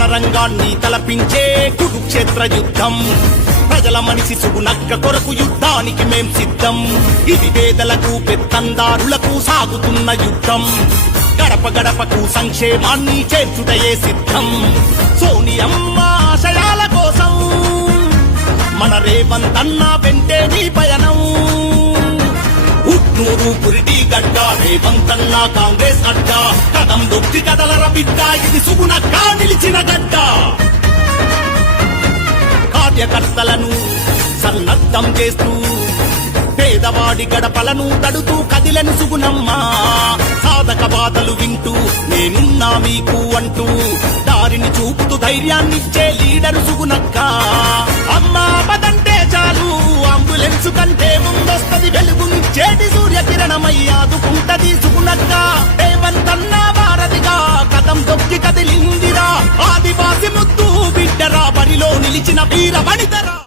రణరంగాన్ని తలపించే కురుక్షేత్ర యుద్ధం. ప్రజల మనిషి సుగునక్క కొరకు యుద్ధానికి మేం సిద్ధం. ఇది పేదలకు పెత్తందారులకు సాగుతున్న యుద్ధం. గడప గడపకు సంక్షేమాన్ని చేర్చుటయే సిద్ధం. సోనియమ్మ ఆశయాల కోసం మన రేవంతన్న వెంటే నీ పయనం. ఉట్నూరు పురిటి గడ్డ రేవంతన్న కాంగ్రెస్ అడ్డ. కదం దొక్కి కదలర బిడ్డ ఇది సుగునక్క నిలిచిన గడ్డ. కార్యకర్తలను సన్నద్ధం చేస్తూ పేదవాడి గడపలను తడుతూ కదిలను సుగునమ్మా సాధక బాధలు వింటూ నేనున్నా మీకు అంటూ దారిని చూపుతూ ధైర్యాన్నిచ్చే లీడరు సుగునక్క అమ్మా పదంటే చాలు అంబులెన్స్ కంటే ముందొస్తది వెలుగునిచ్చేటి సూర్యకిరణమై ఆదుకుంటది సుగునక్క రేవంతన్న భారతిగా కథం దొక్కి కదిలిందిరా. ఆది పిలిచిన వీర వనితరా